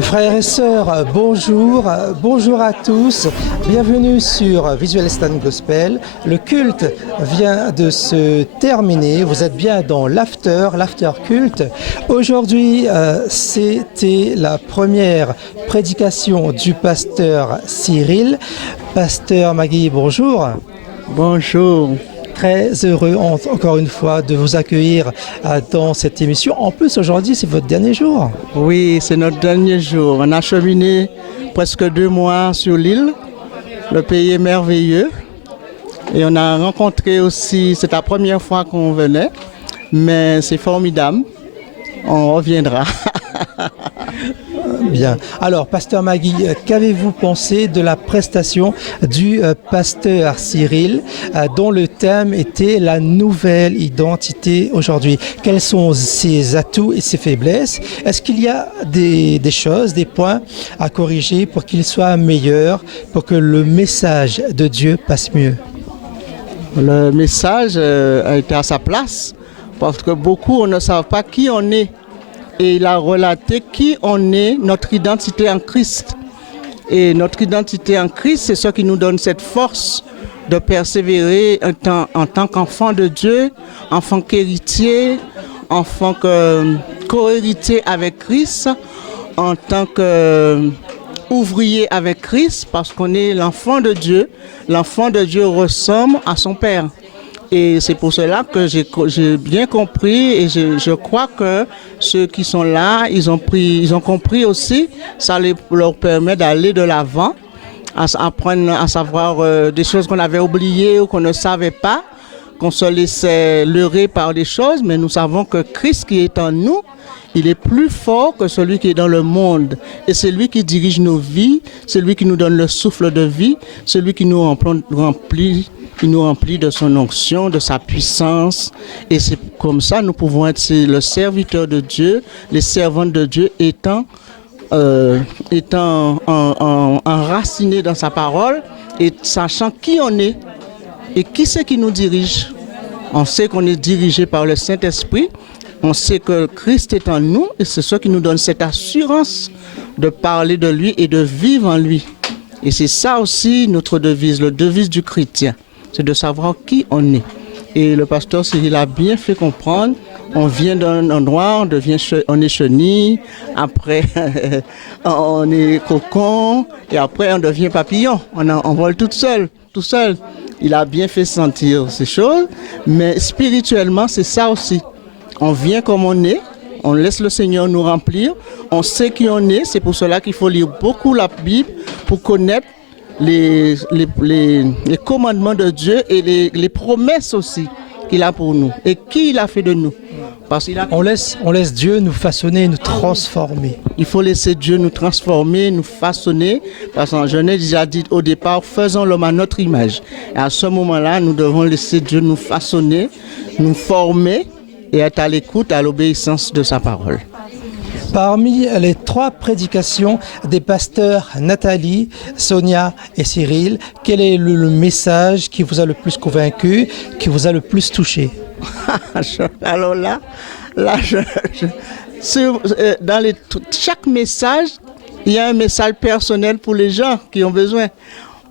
Frères et sœurs, bonjour à tous, bienvenue sur Visual Stand Gospel. Le culte vient de se terminer, vous êtes bien dans l'after culte. Aujourd'hui, c'était la première prédication du pasteur Cyril. Pasteur Magui, bonjour. Bonjour. Très heureux encore une fois de vous accueillir dans cette émission. En plus, aujourd'hui, c'est votre dernier jour. Oui, c'est notre dernier jour. On a cheminé presque 2 mois sur l'île. Le pays est merveilleux. Et on a rencontré aussi, c'est la première fois qu'on venait, mais c'est formidable. On reviendra. Bien. Alors, pasteur Magui, qu'avez-vous pensé de la prestation du pasteur Cyril, dont le thème était la nouvelle identité aujourd'hui? Quels sont ses atouts et ses faiblesses? Est-ce qu'il y a des choses, des points à corriger pour qu'il soit meilleur, pour que le message de Dieu passe mieux? Le message a été à sa place, parce que beaucoup ne savent pas qui on est. Et il a relaté qui on est, notre identité en Christ. Et notre identité en Christ, c'est ce qui nous donne cette force de persévérer en tant qu'enfant de Dieu, enfant qu'héritier, enfant co-héritier avec Christ, en tant qu'ouvrier avec Christ, parce qu'on est l'enfant de Dieu. L'enfant de Dieu ressemble à son Père. Et c'est pour cela que j'ai bien compris et je crois que ceux qui sont là, ils ont compris aussi, ça leur permet d'aller de l'avant, à apprendre à savoir des choses qu'on avait oubliées ou qu'on ne savait pas, qu'on se laissait leurrer par des choses, mais nous savons que Christ qui est en nous, il est plus fort que celui qui est dans le monde. Et c'est lui qui dirige nos vies, c'est lui qui nous donne le souffle de vie, celui qui nous remplit de son onction, de sa puissance. Et c'est comme ça nous pouvons être le serviteur de Dieu, les servantes de Dieu étant enracinés dans sa parole et sachant qui on est et qui c'est qui nous dirige. On sait qu'on est dirigé par le Saint-Esprit. On sait que Christ est en nous et c'est ce qui nous donne cette assurance de parler de lui et de vivre en lui. Et c'est ça aussi notre devise, le devise du chrétien. C'est de savoir qui on est. Et le pasteur Cyril a bien fait comprendre. On vient d'un endroit, on est chenille, après on est cocon, et après on devient papillon. On vole tout seul. Il a bien fait sentir ces choses, mais spirituellement, c'est ça aussi. On vient comme on est, on laisse le Seigneur nous remplir, on sait qui on est, c'est pour cela qu'il faut lire beaucoup la Bible pour connaître les commandements de Dieu et les promesses aussi qu'il a pour nous et qui il a fait de nous. On laisse Dieu nous façonner, nous transformer. Il faut laisser Dieu nous transformer, nous façonner, parce que je l'ai déjà dit au départ, faisons l'homme à notre image. Et à ce moment-là, nous devons laisser Dieu nous façonner, nous former et être à l'écoute, à l'obéissance de sa parole. Parmi les 3 prédications des pasteurs Nathalie, Sonia et Cyril, quel est le message qui vous a le plus convaincu, qui vous a le plus touché? Alors chaque message, il y a un message personnel pour les gens qui ont besoin.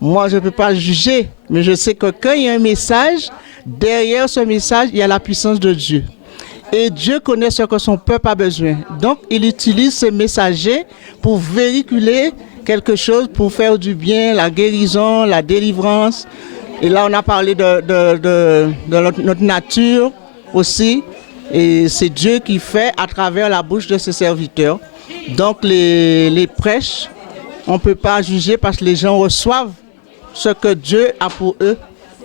Moi, je ne peux pas juger, mais je sais que quand il y a un message, derrière ce message, il y a la puissance de Dieu. Et Dieu connaît ce que son peuple a besoin. Donc, il utilise ces messagers pour véhiculer quelque chose, pour faire du bien, la guérison, la délivrance. Et là, on a parlé de notre nature aussi. Et c'est Dieu qui fait à travers la bouche de ses serviteurs. Donc, les prêches, on ne peut pas juger parce que les gens reçoivent ce que Dieu a pour eux.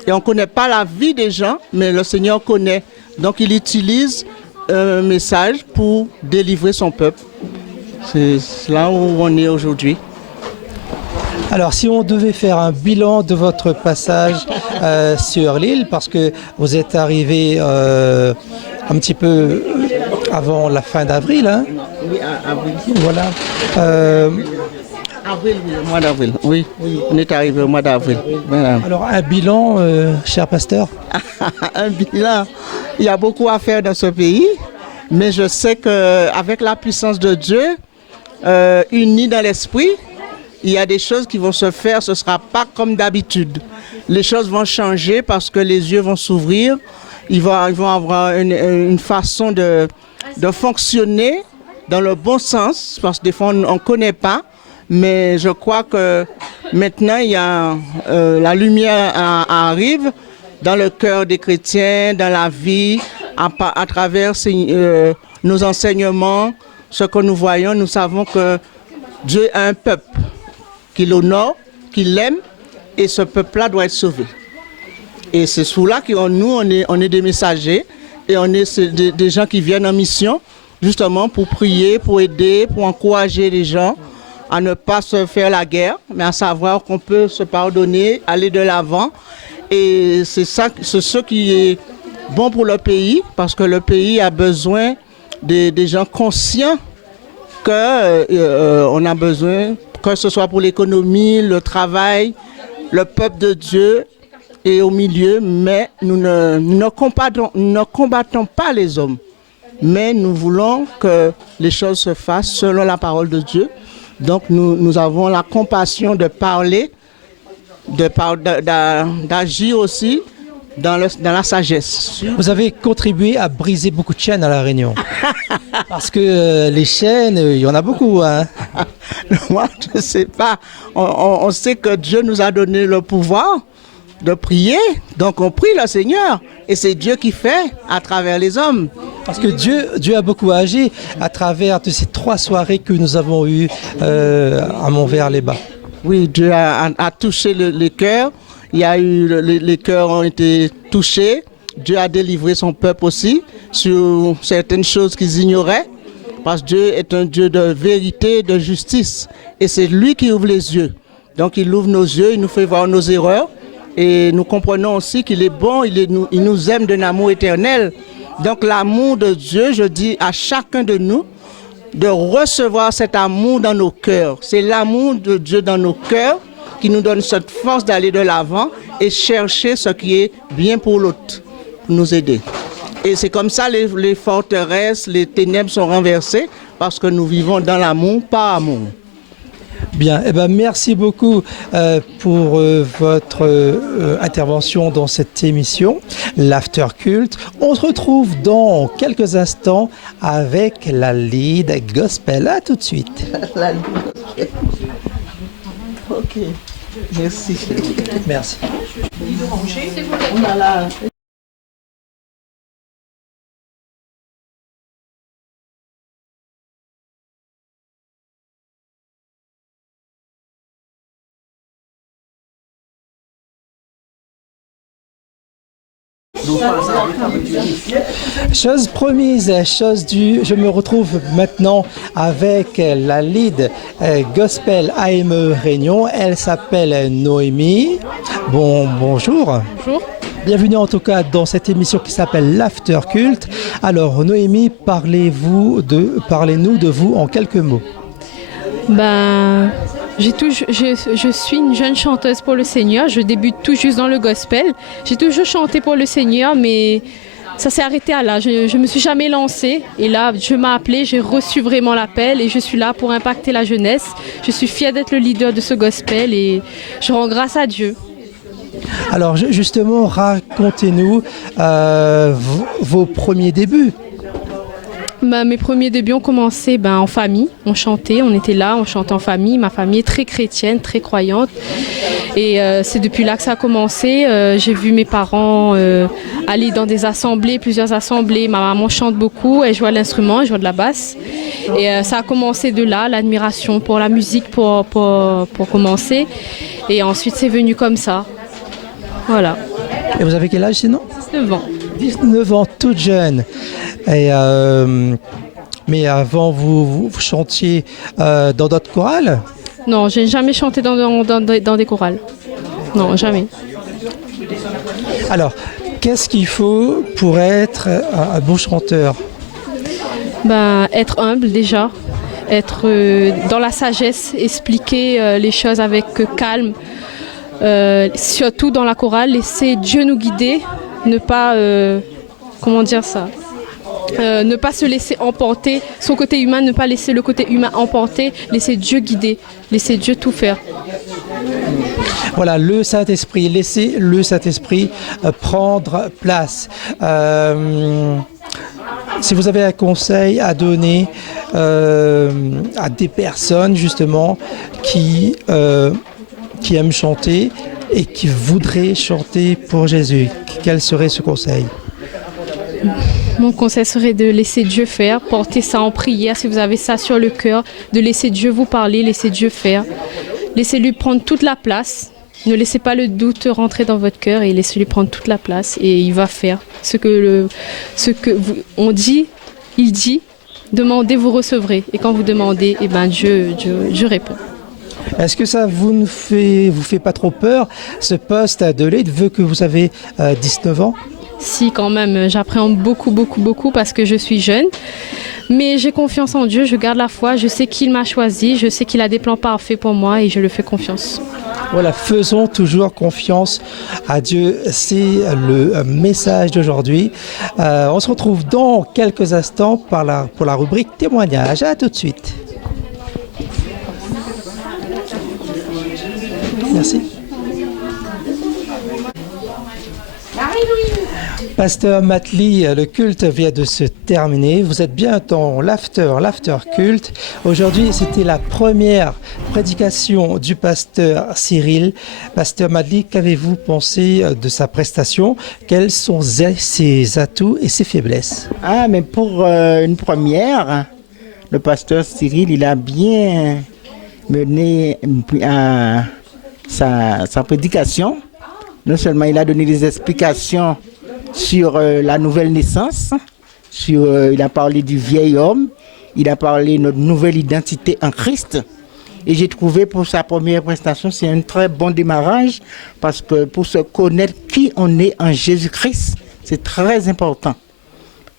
Et on ne connaît pas la vie des gens, mais le Seigneur connaît. Donc, il utilise un message pour délivrer son peuple. C'est là où on est aujourd'hui. Alors, si on devait faire un bilan de votre passage sur l'île, parce que vous êtes arrivé un petit peu avant la fin d'avril, hein? Oui, avril. Voilà. Avril, oui, au mois d'avril. Oui, oui, on est arrivé au mois d'avril. Voilà. Alors, un bilan, cher pasteur? Un bilan. Il y a beaucoup à faire dans ce pays, mais je sais qu'avec la puissance de Dieu, unis dans l'esprit, il y a des choses qui vont se faire, ce ne sera pas comme d'habitude. Les choses vont changer parce que les yeux vont s'ouvrir, ils vont avoir une façon de fonctionner dans le bon sens, parce que des fois on ne connaît pas, mais je crois que maintenant il y a, la lumière arrive dans le cœur des chrétiens, dans la vie, à travers nos enseignements, ce que nous voyons, nous savons que Dieu a un peuple qui l'honore, qui l'aime, et ce peuple-là doit être sauvé. Et c'est sous là que nous, on est des messagers, et on est des gens qui viennent en mission, justement pour prier, pour aider, pour encourager les gens à ne pas se faire la guerre, mais à savoir qu'on peut se pardonner, aller de l'avant. Et c'est ce qui est bon pour le pays, parce que le pays a besoin des gens conscients qu'on a besoin, que ce soit pour l'économie, le travail, le peuple de Dieu est au milieu, mais nous ne combattons pas les hommes. Mais nous voulons que les choses se fassent selon la parole de Dieu. Donc nous avons la compassion de parler, d'agir aussi dans la sagesse. Vous avez contribué à briser beaucoup de chaînes à La Réunion. Parce que les chaînes, il y en a beaucoup. Hein. Moi, je ne sais pas. On sait que Dieu nous a donné le pouvoir de prier. Donc on prie le Seigneur. Et c'est Dieu qui fait à travers les hommes. Parce que Dieu a beaucoup agi à travers de ces 3 soirées que nous avons eues à Montvert-les-Bas. Oui, Dieu a touché les cœurs. Il y a eu, les cœurs ont été touchés. Dieu a délivré son peuple aussi sur certaines choses qu'ils ignoraient. Parce que Dieu est un Dieu de vérité, de justice. Et c'est lui qui ouvre les yeux. Donc il ouvre nos yeux, il nous fait voir nos erreurs. Et nous comprenons aussi qu'il est bon, il nous aime d'un amour éternel. Donc l'amour de Dieu, je dis à chacun de nous, de recevoir cet amour dans nos cœurs. C'est l'amour de Dieu dans nos cœurs qui nous donne cette force d'aller de l'avant et chercher ce qui est bien pour l'autre, pour nous aider. Et c'est comme ça les forteresses, les ténèbres sont renversées parce que nous vivons dans l'amour, par amour. Bien, eh ben merci beaucoup pour votre intervention dans cette émission, l'After Culte. On se retrouve dans quelques instants avec la lead gospel. À tout de suite. La lead gospel. Ok, merci. Merci. Chose promise, chose due, je me retrouve maintenant avec la lead gospel AME Réunion. Elle s'appelle Noémie. Bonjour. Bonjour. Bienvenue en tout cas dans cette émission qui s'appelle l'After Culte. Alors Noémie, parlez-nous de vous en quelques mots. Je suis une jeune chanteuse pour le Seigneur. Je débute tout juste dans le gospel. J'ai toujours chanté pour le Seigneur, mais ça s'est arrêté à là. Je ne me suis jamais lancée. Et là, Dieu m'a appelée, j'ai reçu vraiment l'appel et je suis là pour impacter la jeunesse. Je suis fière d'être le leader de ce gospel et je rends grâce à Dieu. Alors justement, racontez-nous vos premiers débuts. Mes premiers débuts ont commencé en famille. On chantait, on était là, on chantait en famille. Ma famille est très chrétienne, très croyante. Et c'est depuis là que ça a commencé. J'ai vu mes parents aller dans des assemblées, plusieurs assemblées. Ma maman chante beaucoup, elle joue à l'instrument, elle joue de la basse. Et ça a commencé de là, l'admiration pour la musique pour commencer. Et ensuite, c'est venu comme ça. Voilà. Et vous avez quel âge sinon ? 19 ans. 19 ans, toute jeune. Et mais avant, vous chantiez dans d'autres chorales ? Non, j'ai jamais chanté dans des chorales. Non, jamais. Alors, qu'est-ce qu'il faut pour être un bon chanteur ? Être humble déjà être dans la sagesse, expliquer les choses avec calme. Surtout dans la chorale, laisser Dieu nous guider, ne pas, comment dire ça, ne pas se laisser emporter, son côté humain, ne pas laisser le côté humain emporter, laisser Dieu guider, laisser Dieu tout faire. Voilà, le Saint-Esprit, laissez le Saint-Esprit prendre place. Si vous avez un conseil à donner à des personnes justement qui aiment chanter et qui voudraient chanter pour Jésus, quel serait ce conseil ? Mon conseil serait de laisser Dieu faire, porter ça en prière si vous avez ça sur le cœur, de laisser Dieu vous parler, laisser Dieu faire. Laissez-lui prendre toute la place. Ne laissez pas le doute rentrer dans votre cœur et laissez-lui prendre toute la place et il va faire on dit, il dit, demandez, vous recevrez. Et quand vous demandez, eh ben Dieu répond. Est-ce que ça vous fait pas trop peur, ce poste de lead, vu que vous avez 19 ans ? Si, quand même, j'appréhende beaucoup parce que je suis jeune. Mais j'ai confiance en Dieu, je garde la foi, je sais qu'il m'a choisi, je sais qu'il a des plans parfaits pour moi et je le fais confiance. Voilà, faisons toujours confiance à Dieu, c'est le message d'aujourd'hui. On se retrouve dans quelques instants pour la rubrique témoignage. À tout de suite. Merci. Pasteur Matli, le culte vient de se terminer. Vous êtes bien dans l'after culte. Aujourd'hui, c'était la première prédication du pasteur Cyril. Pasteur Matli, qu'avez-vous pensé de sa prestation ? Quels sont ses atouts et ses faiblesses ? Mais pour une première, le pasteur Cyril, il a bien mené sa prédication. Non seulement il a donné des explications sur la nouvelle naissance, il a parlé du vieil homme, il a parlé de notre nouvelle identité en Christ. Et j'ai trouvé pour sa première prestation, c'est un très bon démarrage parce que pour se connaître qui on est en Jésus-Christ, c'est très important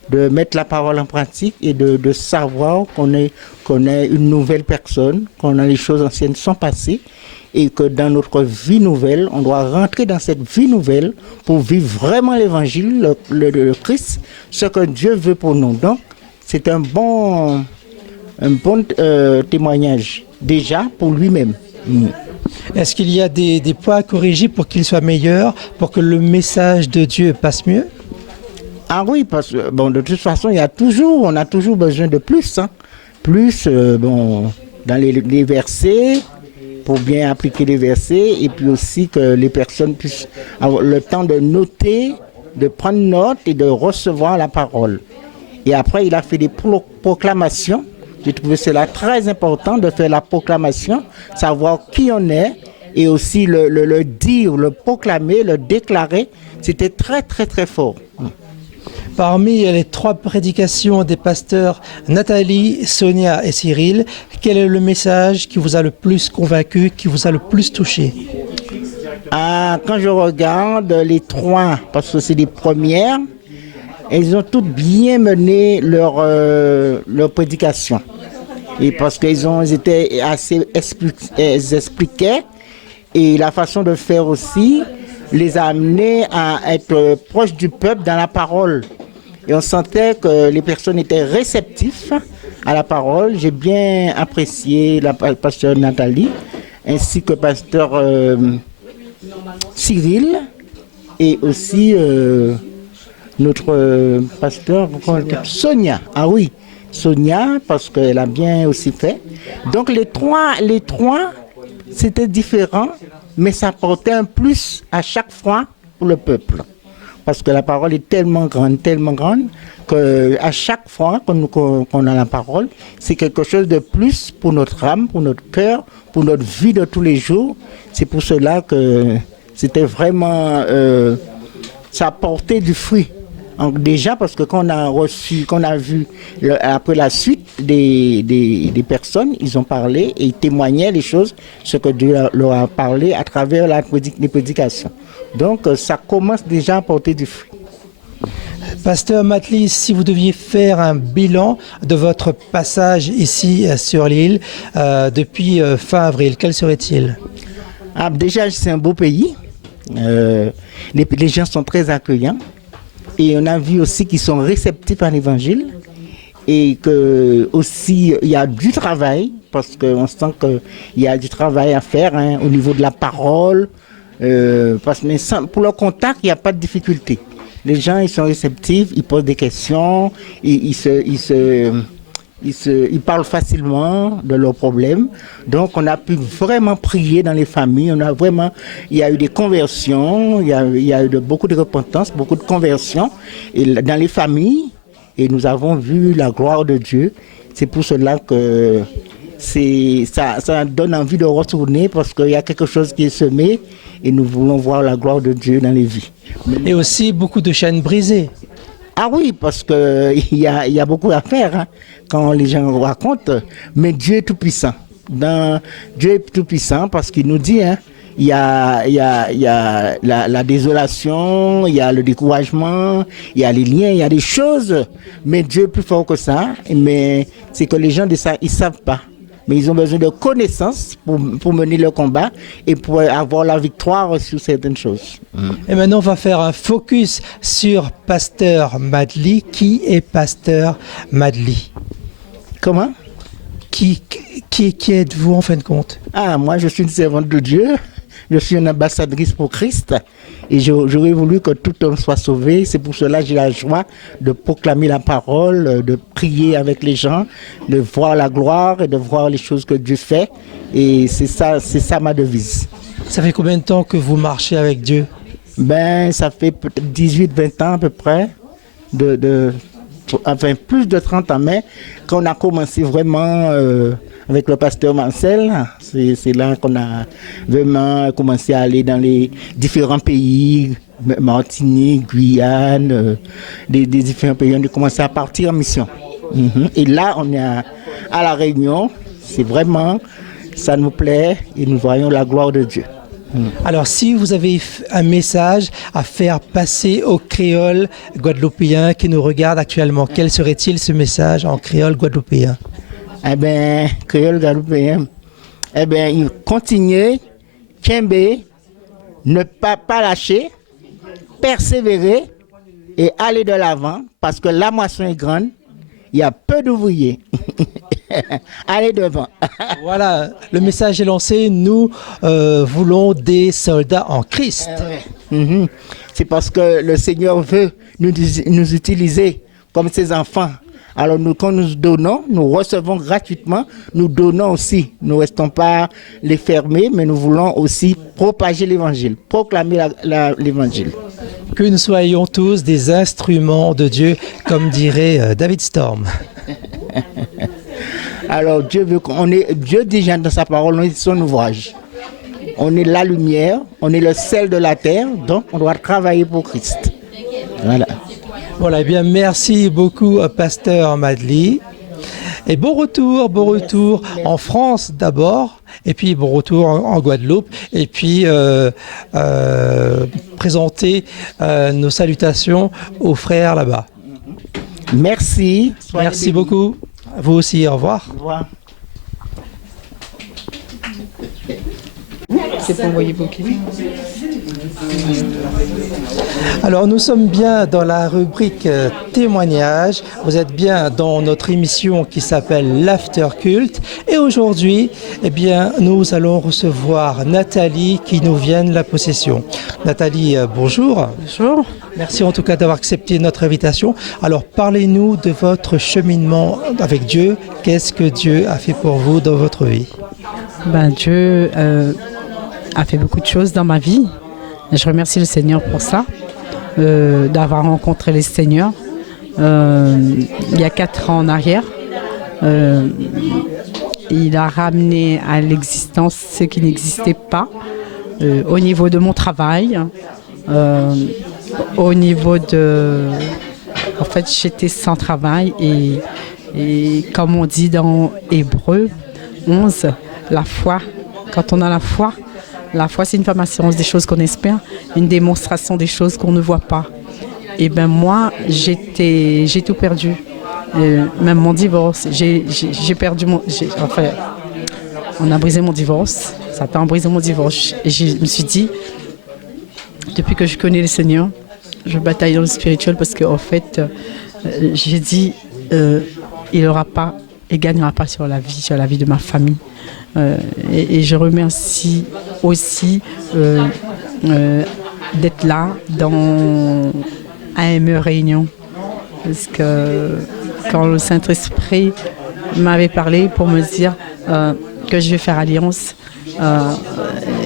de mettre la parole en pratique et de savoir qu'on est une nouvelle personne, qu'on a les choses anciennes sont passées. Et que dans notre vie nouvelle, on doit rentrer dans cette vie nouvelle pour vivre vraiment l'évangile, le Christ, ce que Dieu veut pour nous. Donc, c'est un bon témoignage, déjà pour lui-même. Est-ce qu'il y a des points à corriger pour qu'il soit meilleur, pour que le message de Dieu passe mieux ? Ah oui, parce que de toute façon, on a toujours besoin de plus. Plus, dans les versets, pour bien appliquer les versets, et puis aussi que les personnes puissent avoir le temps de noter, de prendre note et de recevoir la parole. Et après, il a fait des proclamations. J'ai trouvé cela très important de faire la proclamation, savoir qui on est, et aussi le dire, le proclamer, le déclarer. C'était très, très, très fort. Parmi les 3 prédications des pasteurs Nathalie, Sonia et Cyril, quel est le message qui vous a le plus convaincu, qui vous a le plus touché ? Quand je regarde les 3, parce que c'est les premières, elles ont toutes bien mené leur prédication. Et parce qu'elles étaient assez expliquaient, et la façon de faire aussi les a amenés à être proches du peuple dans la parole. Et on sentait que les personnes étaient réceptives à la parole. J'ai bien apprécié la pasteur Nathalie, ainsi que pasteur Cyril, et aussi notre pasteur Sonia. Ah oui, Sonia, parce qu'elle a bien aussi fait. Donc les trois, c'était différent, mais ça apportait un plus à chaque fois pour le peuple. Parce que la parole est tellement grande, qu'à chaque fois qu'on a la parole, c'est quelque chose de plus pour notre âme, pour notre cœur, pour notre vie de tous les jours. C'est pour cela que c'était vraiment... ça apportait du fruit. Donc déjà, parce que quand on a vu après la suite des personnes, ils ont parlé et ils témoignaient les choses, ce que Dieu leur a parlé à travers les prédications. Donc ça commence déjà à porter du fruit. Pasteur Matli, si vous deviez faire un bilan de votre passage ici sur l'île depuis fin avril, quel serait-il? Déjà, c'est un beau pays. Les gens sont très accueillants. Et on a vu aussi qu'ils sont réceptifs à l'évangile. Et que aussi il y a du travail, parce qu'on sent qu'il y a du travail à faire au niveau de la parole. Mais pour le contact, il n'y a pas de difficulté. Les gens, ils sont réceptifs, ils posent des questions, ils parlent facilement de leurs problèmes. Donc, on a pu vraiment prier dans les familles. Il y a eu des conversions, il y a eu beaucoup de repentance, beaucoup de conversions dans les familles. Et nous avons vu la gloire de Dieu. C'est pour cela que ça donne envie de retourner, parce qu'il y a quelque chose qui est semé et nous voulons voir la gloire de Dieu dans les vies. Et aussi beaucoup de chaînes brisées. Ah oui, parce qu'il y a beaucoup à faire quand les gens racontent. Mais Dieu est tout-puissant. Dieu est tout-puissant parce qu'il nous dit, il y a la désolation, il y a le découragement, il y a les liens, il y a des choses. Mais Dieu est plus fort que ça. Mais c'est que les gens de ça, ils ne savent pas. Mais ils ont besoin de connaissances pour mener le combat et pour avoir la victoire sur certaines choses. Et maintenant, on va faire un focus sur Pasteur Madli. Qui est Pasteur Madli? Comment? Qui êtes-vous en fin de compte? Moi, je suis une servante de Dieu. Je suis une ambassadrice pour Christ et j'aurais voulu que tout homme soit sauvé. C'est pour cela que j'ai la joie de proclamer la parole, de prier avec les gens, de voir la gloire et de voir les choses que Dieu fait. Et c'est ça ma devise. Ça fait combien de temps que vous marchez avec Dieu? Ça fait peut-être 18-20 ans à peu près, plus de 30 ans, mais quand on a commencé vraiment avec le pasteur Marcel, c'est là qu'on a vraiment commencé à aller dans les différents pays, Martinique, Guyane, des différents pays. On a commencé à partir en mission. Et là, on est à La Réunion. C'est vraiment, ça nous plaît et nous voyons la gloire de Dieu. Alors, si vous avez un message à faire passer aux créoles guadeloupéens qui nous regardent actuellement, quel serait-il ce message en créole guadeloupéen? Créole guadeloupéen, il continue, kembe, ne pas lâcher, persévérer et aller de l'avant, parce que la moisson est grande, il y a peu d'ouvriers. Allez devant. Voilà, le message est lancé. Nous voulons des soldats en Christ. C'est parce que le Seigneur veut nous utiliser comme ses enfants. Alors quand nous donnons, nous recevons gratuitement, nous donnons aussi. Nous ne restons pas les fermés, mais nous voulons aussi propager l'évangile, proclamer l'évangile. Que nous soyons tous des instruments de Dieu, comme dirait David Storm. Alors Dieu veut Dieu dit dans sa parole, on est son ouvrage. On est la lumière, on est le sel de la terre, donc on doit travailler pour Christ. Voilà, eh bien merci beaucoup Pasteur Madli. Et bon retour en France d'abord, et puis bon retour en Guadeloupe, et puis présenter nos salutations aux frères là-bas. Merci. Merci beaucoup. Vous aussi, au revoir. Au revoir. C'est pour envoyer vos questions. Alors nous sommes bien dans la rubrique témoignages. Vous êtes bien dans notre émission qui s'appelle l'After Culte. Et aujourd'hui, nous allons recevoir Nathalie qui nous vient de la possession. Nathalie, bonjour. Bonjour. Merci en tout cas d'avoir accepté notre invitation. Alors parlez-nous de votre cheminement avec Dieu. Qu'est-ce que Dieu a fait pour vous dans votre vie? Dieu a fait beaucoup de choses dans ma vie. Je remercie le Seigneur pour ça, d'avoir rencontré le Seigneur il y a 4 ans en arrière. Il a ramené à l'existence ce qui n'existait pas au niveau de mon travail, au niveau de... En fait, j'étais sans travail et comme on dit dans Hébreux 11, la foi, quand on a la foi, c'est une affirmation des choses qu'on espère, une démonstration des choses qu'on ne voit pas. et ben moi, j'ai tout perdu. Même mon divorce, j'ai perdu enfin, on a brisé mon divorce. Satan a brisé mon divorce. Et je me suis dit, depuis que je connais le Seigneur, je bataille dans le spirituel parce qu'en fait, j'ai dit, il n'aura pas, il gagnera pas sur la vie de ma famille. Et je remercie aussi d'être là dans AME Réunion. Parce que quand le Saint-Esprit m'avait parlé pour me dire que je vais faire alliance,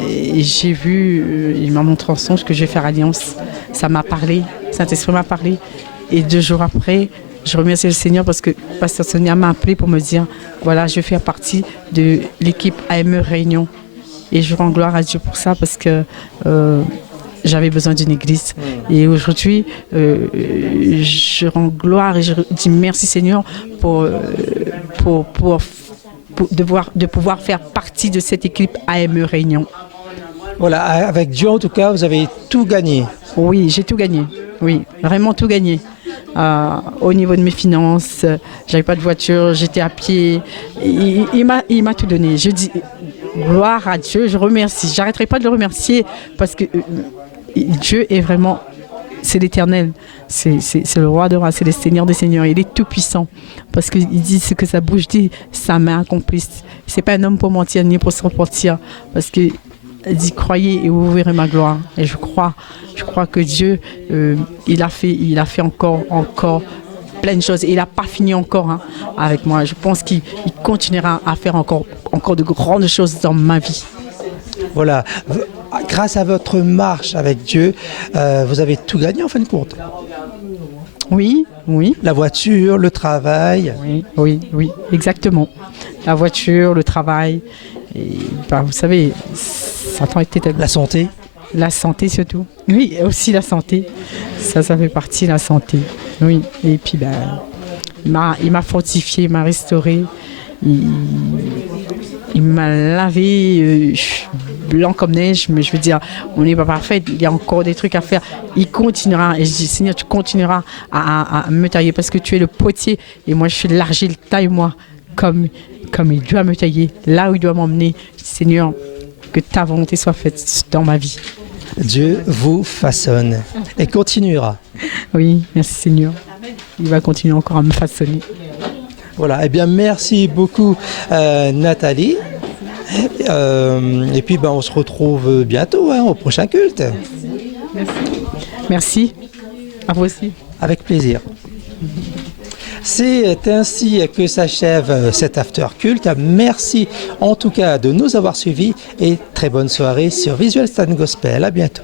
et j'ai vu, il m'a montré en songe que je vais faire alliance. Ça m'a parlé, Saint-Esprit m'a parlé. Et 2 jours après, je remercie le Seigneur parce que Pasteur Sonia m'a appelé pour me dire, voilà, je vais faire partie de l'équipe AME Réunion. Et je rends gloire à Dieu pour ça parce que j'avais besoin d'une église. Et aujourd'hui, je rends gloire et je dis merci Seigneur de pouvoir faire partie de cette équipe AME Réunion. Voilà, avec Dieu en tout cas, vous avez tout gagné. Oui, j'ai tout gagné. Oui, vraiment tout gagné. Au niveau de mes finances, j'avais pas de voiture, j'étais à pied. Il m'a tout donné. Je dis gloire à Dieu, je remercie. J'arrêterai pas de le remercier parce que Dieu est vraiment, c'est l'Éternel, c'est le roi de rois, c'est le Seigneur des seigneurs. Il est tout puissant parce qu'il dit ce que sa bouche dit, sa main accomplit. C'est pas un homme pour mentir ni pour se repentir parce que il dit croyez et vous verrez ma gloire. Et je crois que Dieu, il a fait encore plein de choses. Et il n'a pas fini encore avec moi. Je pense qu'il continuera à faire encore de grandes choses dans ma vie. Voilà, grâce à votre marche avec Dieu, vous avez tout gagné en fin de compte. Oui. La voiture, le travail. Oui, exactement. La voiture, le travail. Et, vous savez, Satan était tellement... La santé. La santé surtout. Oui, aussi la santé. Ça fait partie de la santé. Oui. Et puis, il m'a fortifié, il m'a restauré. Il m'a lavé blanc comme neige, mais je veux dire, on n'est pas parfait, il y a encore des trucs à faire. Il continuera, et je dis, Seigneur, tu continueras à me tailler parce que tu es le potier et moi je suis l'argile, taille-moi comme il doit me tailler, là où il doit m'emmener. Seigneur, que ta volonté soit faite dans ma vie. Dieu vous façonne et continuera. Oui, merci Seigneur. Il va continuer encore à me façonner. Voilà, eh bien merci beaucoup Nathalie. Et puis on se retrouve bientôt au prochain culte. Merci. À vous aussi. Avec plaisir. C'est ainsi que s'achève cet after culte. Merci en tout cas de nous avoir suivis et très bonne soirée sur Visual Stand Gospel. À bientôt.